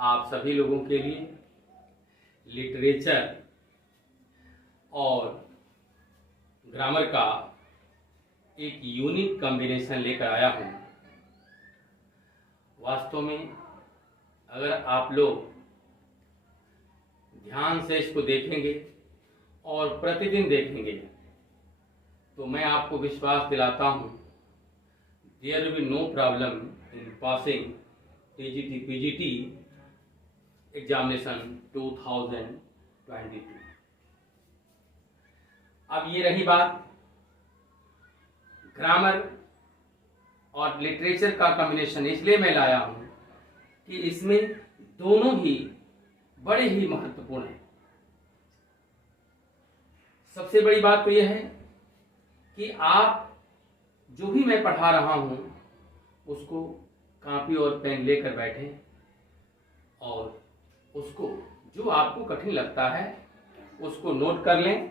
आप सभी लोगों के लिए लिटरेचर और ग्रामर का एक यूनिक कॉम्बिनेशन लेकर आया हूँ। वास्तव में अगर आप लोग ध्यान से इसको देखेंगे और प्रतिदिन देखेंगे तो मैं आपको विश्वास दिलाता हूँ there will be no problem in passing TGT PGT examination 2022। अब ये रही बात ग्रामर और लिटरेचर का कॉम्बिनेशन, इसलिए मैं लाया हूं कि इसमें दोनों ही बड़े ही महत्वपूर्ण हैं। सबसे बड़ी बात तो यह है कि आप जो भी मैं पढ़ा रहा हूं उसको कॉपी और पेन लेकर बैठें और उसको जो आपको कठिन लगता है उसको नोट कर लें।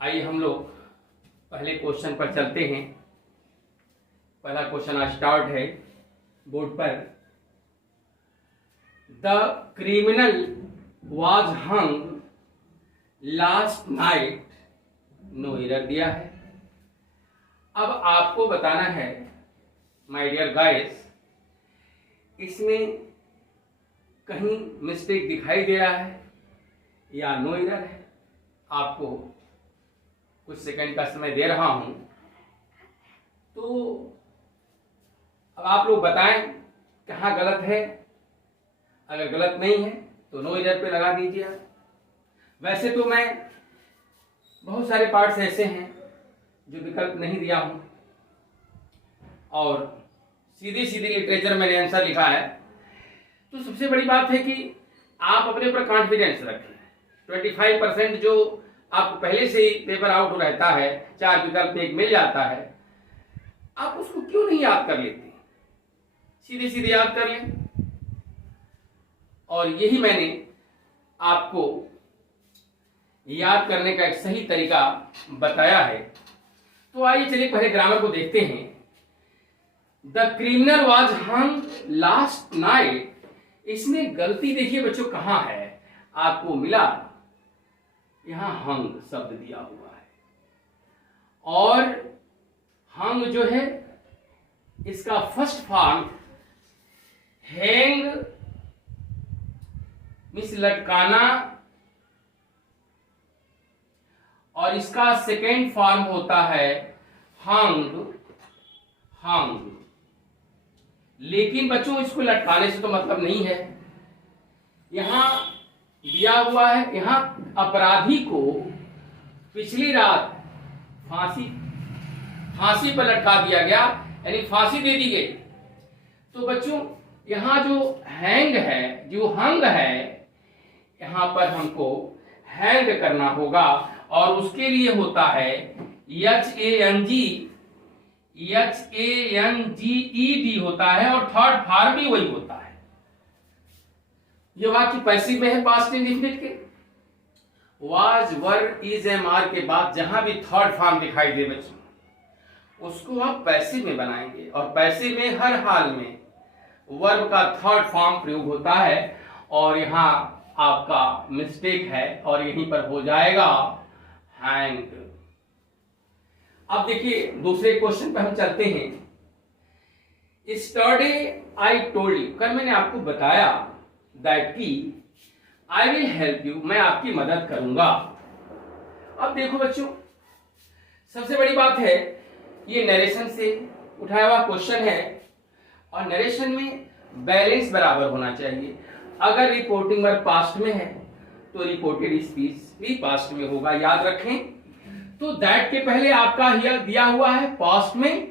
आइए हम लोग पहले क्वेश्चन पर चलते हैं। पहला क्वेश्चन स्टार्ट है बोर्ड पर। The criminal was hung last night, no error दिया है। अब आपको बताना है माय डियर गाइस, इसमें कहीं मिस्टेक दिखाई दे रहा है या नो एरर है। आपको कुछ सेकंड का समय दे रहा हूं, तो अब आप लोग बताएं कहाँ गलत है। अगर गलत नहीं है तो नो एरर पे लगा दीजिए। वैसे तो मैं बहुत सारे पार्ट्स ऐसे हैं जो विकल्प नहीं दिया हूं और सीधी सीधी लिटरेचर मैंने आंसर लिखा है। तो सबसे बड़ी बात है कि आप अपने ऊपर कॉन्फिडेंस रखें। 25% जो आपको पहले से ही पेपर आउट रहता है, 4 विकल्प एक मिल जाता है, आप उसको क्यों नहीं याद कर लेते? सीधे सीधे याद कर लें। और यही मैंने आपको याद करने का एक सही तरीका बताया है। तो आइए चलिए पहले ग्रामर को देखते हैं। The criminal was hung last night, इसमें गलती देखिए बच्चों कहां है। आपको मिला यहां हंग शब्द दिया हुआ है और हंग जो है इसका फर्स्ट फॉर्म हैंग मींस लटकाना और इसका सेकेंड फॉर्म होता है हंग। हंग लेकिन बच्चों इसको लटकाने से तो मतलब नहीं है। यहां दिया हुआ है, यहां अपराधी को पिछली रात फांसी पर लटका दिया गया, यानी फांसी दे दी गई। तो बच्चों यहां जो हैंग है, जो हंग है, यहां पर हमको हैंग करना होगा और उसके लिए होता है HANGED होता है और थर्ड फॉर्म भी वही होता है। ये वाक्य पैसिव में है पास्ट इंडेफिनिट के। Was were is am are के बाद जहां भी थर्ड फॉर्म दिखाई दे बच्चों उसको आप पैसिव में बनाएंगे और पैसिव में हर हाल में वर्ब का थर्ड फॉर्म प्रयोग होता है और यहां आपका मिस्टेक है और यहीं पर हो जाएगा हैंग। अब देखिए दूसरे क्वेश्चन पर हम चलते हैं। यस्टरडे आई टोल्ड यू, कल मैंने आपको बताया दैट की आई विल हेल्प यू, मैं आपकी मदद करूंगा। अब देखो बच्चों सबसे बड़ी बात है ये नरेशन से उठाया हुआ क्वेश्चन है और नरेशन में बैलेंस बराबर होना चाहिए। अगर रिपोर्टिंग वर्ब पास्ट में है तो रिपोर्टेड स्पीच भी पास्ट में होगा, याद रखें। तो दैट के पहले आपका हियर दिया हुआ है पास्ट में,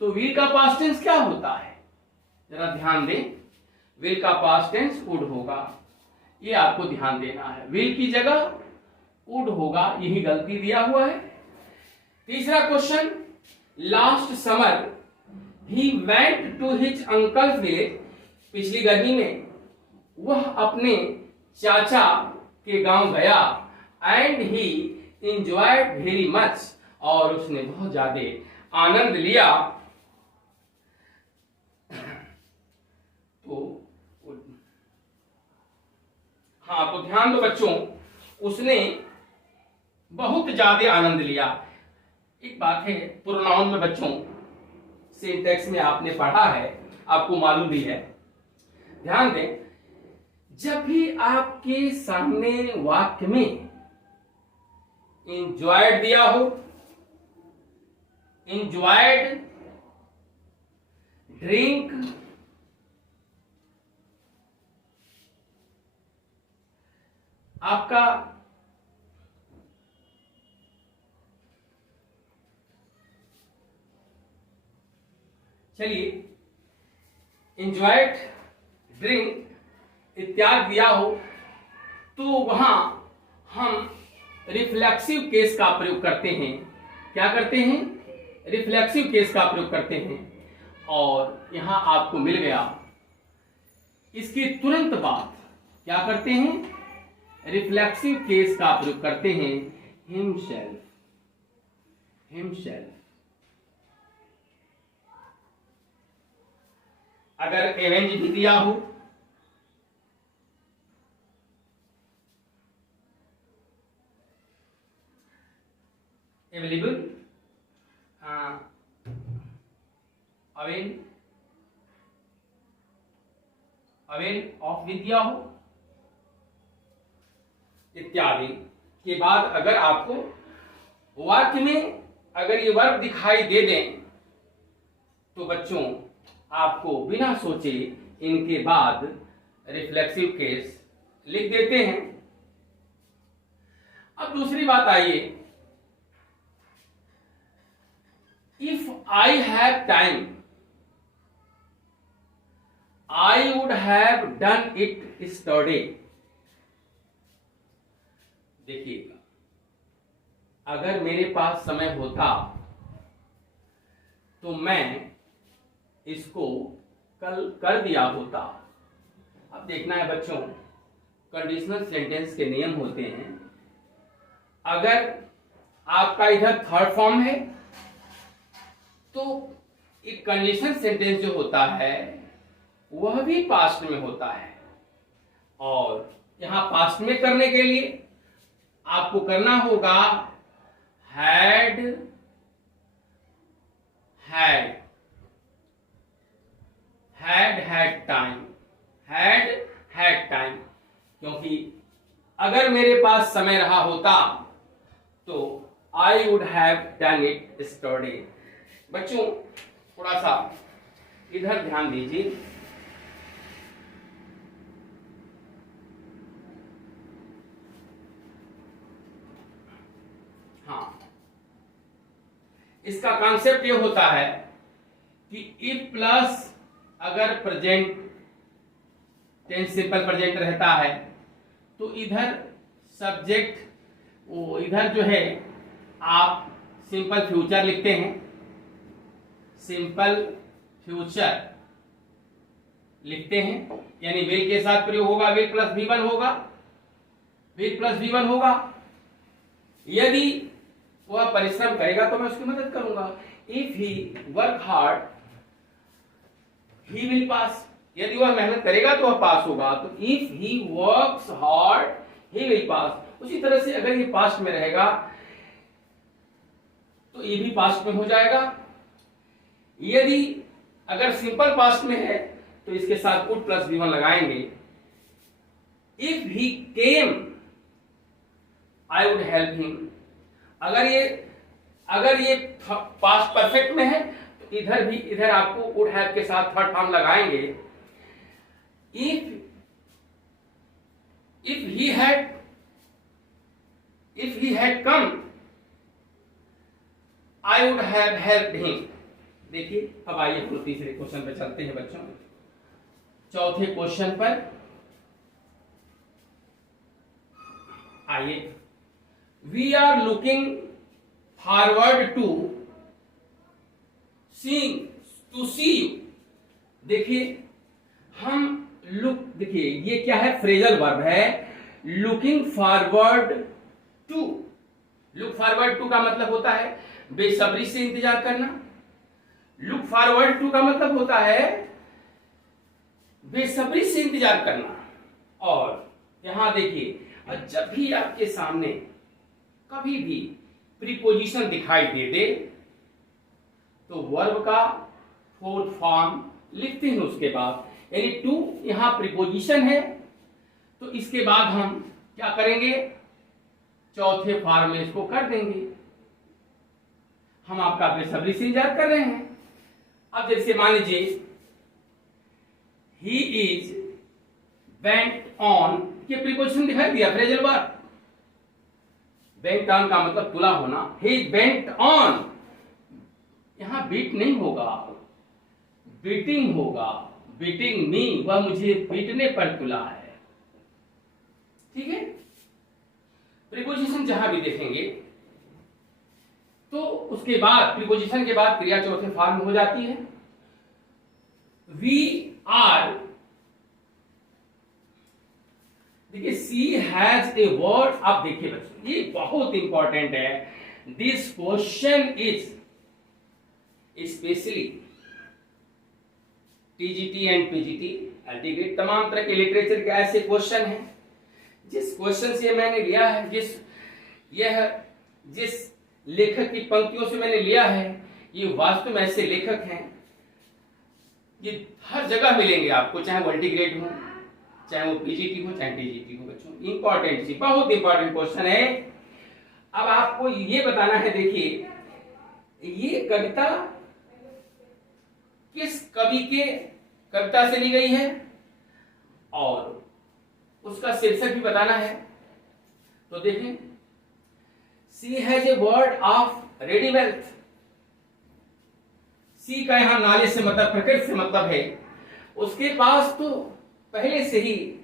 तो विल का पास्ट टेंस क्या होता है जरा ध्यान दें। विल का पास्ट टेंस वुड होगा, ये आपको ध्यान देना है। विल की जगह वुड होगा, यही गलती दिया हुआ है। तीसरा question, last summer he went to his uncle village, पिछली गर्मी में वह अपने चाचा के गांव गया। And he enjoyed very much, और उसने बहुत ज्यादा आनंद लिया। ध्यान दो बच्चों, उसने बहुत ज्यादा आनंद लिया। एक बात है, प्रोनाउन में बच्चों सिंटैक्स में आपने पढ़ा है, आपको मालूम भी है। ध्यान दें, जब भी आपके सामने वाक्य में enjoyed दिया हो, enjoyed drink, आपका चलिए enjoyed drink इत्यादि दिया हो, तो वहां हम रिफ्लेक्सिव केस का प्रयोग करते हैं। क्या करते हैं? रिफ्लेक्सिव केस का प्रयोग करते हैं। और यहां आपको मिल गया, इसके तुरंत बाद क्या करते हैं? रिफ्लेक्सिव केस का प्रयोग करते हैं, हिमसेल्फ, हिमसेल्फ। अगर एवेंज भी दिया हो, अवेलेबल, अवेल, अवेल ऑफ भी दिया हो इत्यादि के बाद अगर आपको वाक्य में अगर ये वर्ब दिखाई दे दें, तो बच्चों आपको बिना सोचे इनके बाद रिफ्लेक्सिव केस लिख देते हैं। अब दूसरी बात आइए, if I have time I would have done it yesterday. देखिएगा, अगर मेरे पास समय होता तो मैं इसको कल कर दिया होता। अब देखना है बच्चों, कंडीशनल सेंटेंस के नियम होते हैं। अगर आपका इधर थर्ड फॉर्म है तो एक कंडीशनल सेंटेंस जो होता है वह भी पास्ट में होता है। और यहां पास्ट में करने के लिए आपको करना होगा had, had, had time, had time. क्योंकि अगर मेरे पास समय रहा होता तो I would have done it yesterday. बच्चों थोड़ा सा इधर ध्यान दीजिए। हाँ, इसका कॉन्सेप्ट ये होता है कि इफ प्लस अगर प्रेजेंट टेंस सिंपल प्रेजेंट रहता है तो इधर सब्जेक्ट, वो इधर जो है आप सिंपल फ्यूचर लिखते हैं, सिंपल फ्यूचर लिखते हैं, यानी विल के साथ प्रयोग होगा, विल प्लस V1 होगा, विल प्लस V1 होगा। यदि वह परिश्रम करेगा तो मैं उसकी मदद करूंगा। If he work hard he will pass. यदि वह मेहनत करेगा तो वह पास होगा। तो if he works hard he will pass. उसी तरह से अगर ये पास्ट में रहेगा तो ये भी पास्ट में हो जाएगा। यदि अगर सिंपल पास्ट में है तो इसके साथ वुड प्लस V1 लगाएंगे। If he came I would help him. अगर ये पास्ट परफेक्ट में है तो इधर आपको वुड हैव के साथ थर्ड फॉर्म लगाएंगे। If he had come I would have helped him. देखिए, अब आइए हम तीसरे क्वेश्चन पे चलते हैं बच्चों। चौथे क्वेश्चन पर आइए। We are looking forward to see you. देखिए, हम देखिए ये क्या है? फ्रेजल वर्ब है। Looking forward to. Look forward to का मतलब होता है बेसब्री से इंतजार करना। लुक फॉरवर्ड टू का मतलब होता है बेसब्री से इंतजार करना। और यहां देखिए, और जब भी आपके सामने कभी भी प्रीपोजिशन दिखाई दे तो वर्ब का फोर्थ फॉर्म लिखते हैं उसके बाद, यानी टू यहां प्रीपोजिशन है तो इसके बाद हम क्या करेंगे, चौथे फॉर्म में इसको कर देंगे। हम आपका बेसब्री से इंतजार कर रहे हैं। अब जैसे मान लीजिए ही इज बेंट ऑन, ये प्रीपोजिशन दिखाई दिया, फ्रेजल वर्ब। बेंट ऑन का मतलब तुला होना, ही इज बेंट ऑन, यहां बीट नहीं होगा, बीटिंग होगा, बीटिंग मी, वह मुझे पीटने पर तुला है। ठीक है, प्रीपोजिशन जहां भी देखेंगे तो उसके बाद प्रीपोजिशन के बाद क्रिया चौथे फॉर्म में हो जाती है। वी आर, देखिए सी हैज ए वर्ड। आप देखिए बच्चों, ये बहुत इंपॉर्टेंट है। This question is specially TGT and PGT LT grade, तमाम तरह के लिटरेचर के ऐसे क्वेश्चन हैं जिस क्वेश्चन से मैंने लिया है, जिस लेखक की पंक्तियों से मैंने लिया है, ये वास्तव में ऐसे लेखक हैं, ये हर जगह मिलेंगे आपको, चाहे वो अल्टीग्रेड हो, चाहे वो पीजीटी हो, चाहे टीजीटी हो। बच्चों इंपॉर्टेंट सी, बहुत इंपॉर्टेंट क्वेश्चन है। अब आपको ये बताना है, देखिए ये कविता किस कवि के कविता से ली गई है और उसका शीर्षक भी बताना है। तो देखें, C has a word of ready wealth. C का यहां नाले से मतलब प्रकृति से मतलब है, उसके पास तो पहले से ही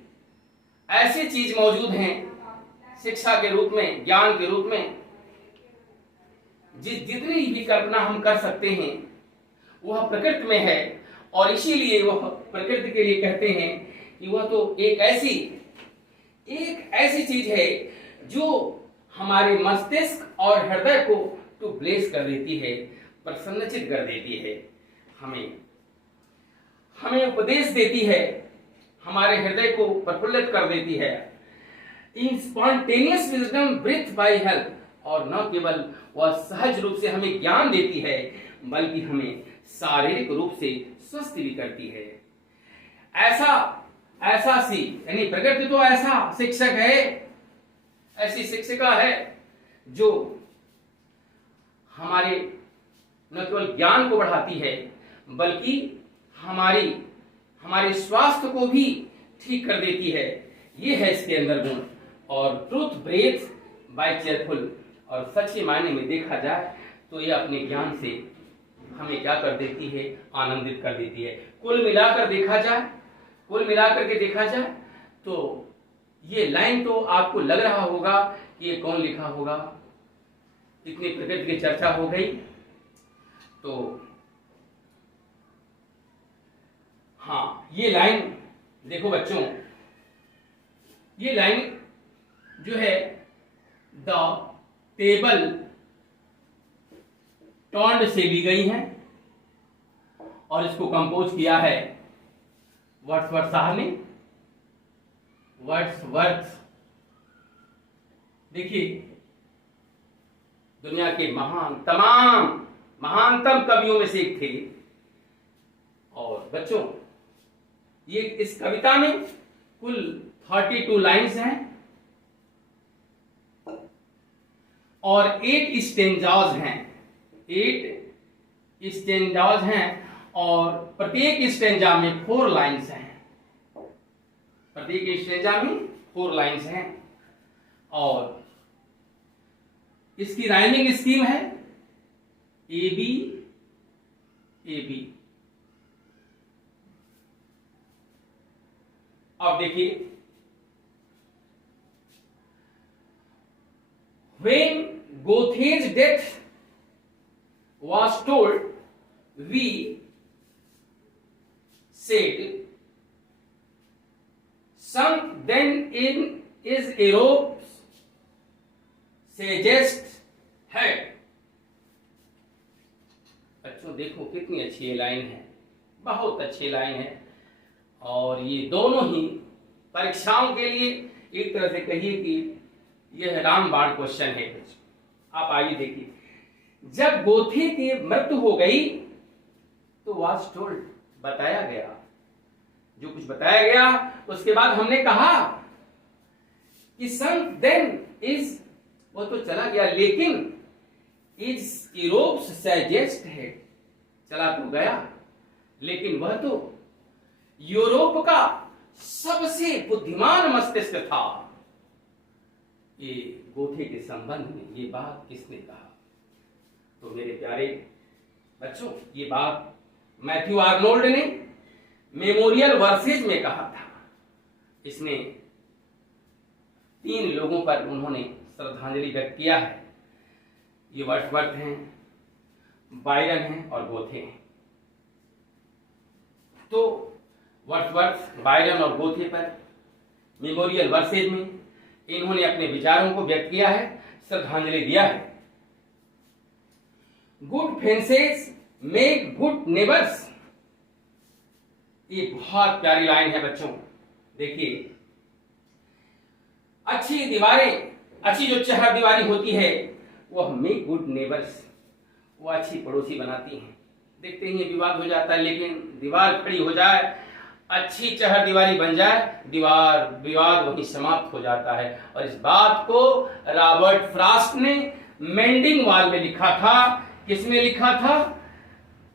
ऐसी चीज मौजूद हैं शिक्षा के रूप में, ज्ञान के रूप में, जितनी भी कल्पना हम कर सकते हैं वह प्रकृति में है। और इसीलिए वह प्रकृति के लिए कहते हैं कि वह तो एक ऐसी चीज है जो हमारे मस्तिष्क और हृदय को टू ब्लेस कर देती है, प्रसन्नचित कर देती है, हमें उपदेश देती है, हमारे हृदय को प्रफुल्लित कर देती है। In spontaneous wisdom breathe by help, और न केवल वह सहज रूप से हमें ज्ञान देती है बल्कि हमें शारीरिक रूप से स्वस्थ भी करती है। ऐसा सी, यानी प्रकृति तो ऐसा शिक्षक है, ऐसी शिक्षिका है जो हमारे न केवल ज्ञान को बढ़ाती है बल्कि हमारे स्वास्थ्य को भी ठीक कर देती है। ये है इसके अंदर गुण। और ट्रूथ ब्रेथ बाय चेयरफुल, और सच्चे मायने में देखा जाए तो ये अपने ज्ञान से हमें क्या कर देती है, आनंदित कर देती है। कुल मिलाकर के देखा जाए तो ये लाइन तो आपको लग रहा होगा कि ये कौन लिखा होगा, इतनी प्रकृति की चर्चा हो गई तो हाँ, ये लाइन देखो बच्चों, ये लाइन जो है द टेबल टॉन्ड से ली गई है और इसको कंपोज किया है वर्ड्सवर्थ साहब ने। वर्ड्सवर्थ देखिए दुनिया के महानतम कवियों में से एक थे। और बच्चों ये इस कविता में कुल 32 लाइन्स हैं और 8 स्टेंजाज हैं और प्रत्येक स्टेंजा में 4 लाइन्स हैं। प्रत्येक स्टेंजा में 4 लाइन्स हैं और इसकी राइमिंग स्कीम है ए बी ए बी। अब देखिए, when Goethe's death was told, we said, some then in is Europe's sagest head। बच्चों देखो कितनी अच्छी ये लाइन है, बहुत अच्छी लाइन है। और ये दोनों ही परीक्षाओं के लिए एक तरह से कहिए कि यह रामबाण क्वेश्चन है। आप आइए देखिए, जब गोथे की मृत्यु हो गई तो वाज टोल्ड, बताया गया, जो कुछ बताया गया उसके बाद हमने कहा कि सन देन इज, वो तो चला गया, लेकिन इज यूरोप्स सजेस्ट है, चला तो गया लेकिन वह तो यूरोप का सबसे बुद्धिमान मस्तिष्क था। ये गोथे के संबंध में ये बात किसने कहा? तो मेरे प्यारे बच्चों, ये बात मैथ्यू आर्नोल्ड ने मेमोरियल वर्सेज में कहा था। इसने 3 लोगों पर उन्होंने श्रद्धांजलि व्यक्त किया है। ये वर्ड्सवर्थ हैं, बायरन हैं और गोथे हैं। तो वर्ड्सवर्थ, बायरन और गोथे पर मेमोरियल वर्सेज में इन्होंने अपने विचारों को व्यक्त किया है, श्रद्धांजलि दिया है। Good fences make good neighbours, ये बहुत प्यारी लाइन है बच्चों। देखिए, अच्छी दीवारें, अच्छी जो चहर दीवारी होती है वह मेक गुड नेबर्स, वो अच्छी पड़ोसी बनाती हैं। देखते ही विवाद हो जाता है, लेकिन दीवार खड़ी हो जाए, अच्छी चहर दीवारी बन जाए, विवाद वहीं समाप्त हो जाता है। और इस बात को रॉबर्ट फ्रॉस्ट ने मेंडिंग वॉल में लिखा था। किसने लिखा था?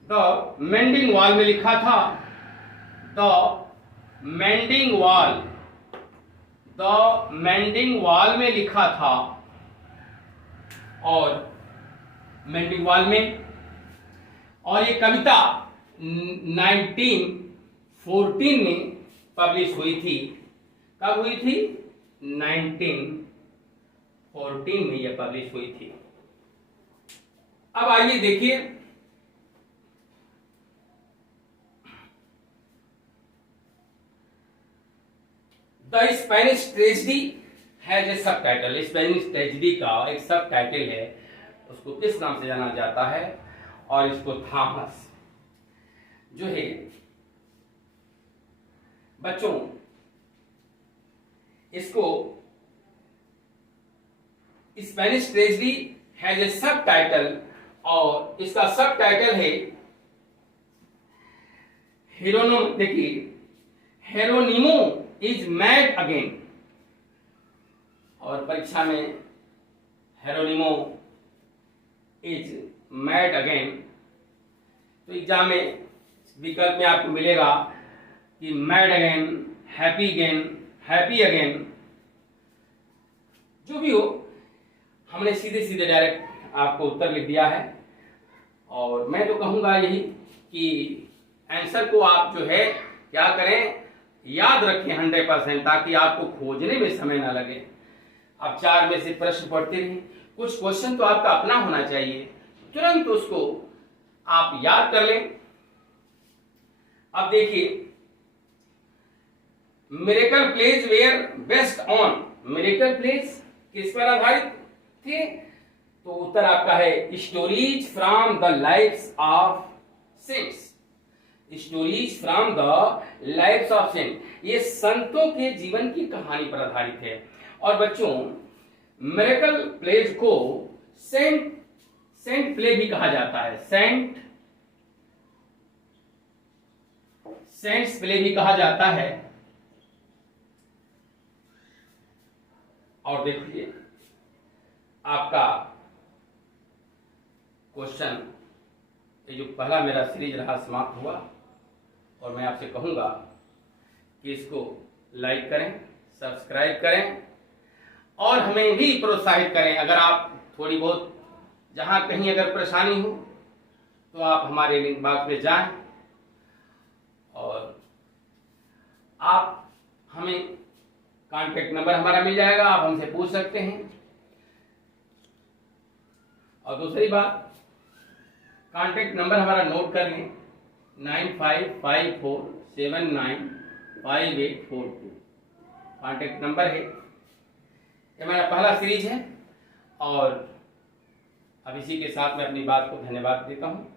द मेंडिंग वॉल में लिखा था। द मेंडिंग वॉल में लिखा था। और मेंडिंग वॉल में, और ये कविता 1914 में पब्लिश हुई थी। कब हुई थी? 1914 में यह पब्लिश हुई थी। अब आइए देखिए, the Spanish tragedy has a सब टाइटल। स्पेनिश ट्रेजेडी का एक सब टाइटल है, उसको किस नाम से जाना जाता है? और इसको थॉमस जो है बच्चों, इसको स्पेनिश ट्रेजेडी हैज ए सब टाइटल, और इसका सब टाइटल है हेरोनिमो इज मैड अगेन। और परीक्षा में हेरोनिमो इज मैड अगेन, तो एग्जाम में विकल्प में आपको मिलेगा कि मैड अगेन, हैप्पी अगेन, जो भी हो। हमने सीधे सीधे डायरेक्ट आपको उत्तर लिख दिया है। और मैं तो कहूंगा यही कि आंसर को आप जो है क्या करें, याद रखें 100%, ताकि आपको खोजने में समय ना लगे। आप 4 में से प्रश्न पढ़ते रहें, कुछ क्वेश्चन तो आपका अपना होना चाहिए, तुरंत उसको आप याद कर लें। अब देखिए, miracle plays were based on, miracle plays किस पर आधारित थे? तो उत्तर आपका है stories from the lives of saints. Stories from the lives of saint, ये संतों के जीवन की कहानी पर आधारित है। और बच्चों, मिरेकल प्लेज को सेंट प्ले भी कहा जाता है, सेंट्स प्ले भी कहा जाता है। और देखिए, आपका क्वेश्चन, ये जो पहला मेरा सीरीज रहा समाप्त हुआ। और मैं आपसे कहूंगा कि इसको लाइक करें, सब्सक्राइब करें और हमें भी प्रोत्साहित करें। अगर आप थोड़ी बहुत जहां कहीं अगर परेशानी हो तो आप हमारे लिंक बॉक्स में जाएं और आप हमें, कॉन्टेक्ट नंबर हमारा मिल जाएगा, आप हमसे पूछ सकते हैं। और दूसरी बात, कॉन्टेक्ट नंबर हमारा नोट कर लें, 9554795842 कॉन्टेक्ट नंबर है। ये मेरा पहला सीरीज है और अब इसी के साथ मैं अपनी बात को धन्यवाद देता हूँ।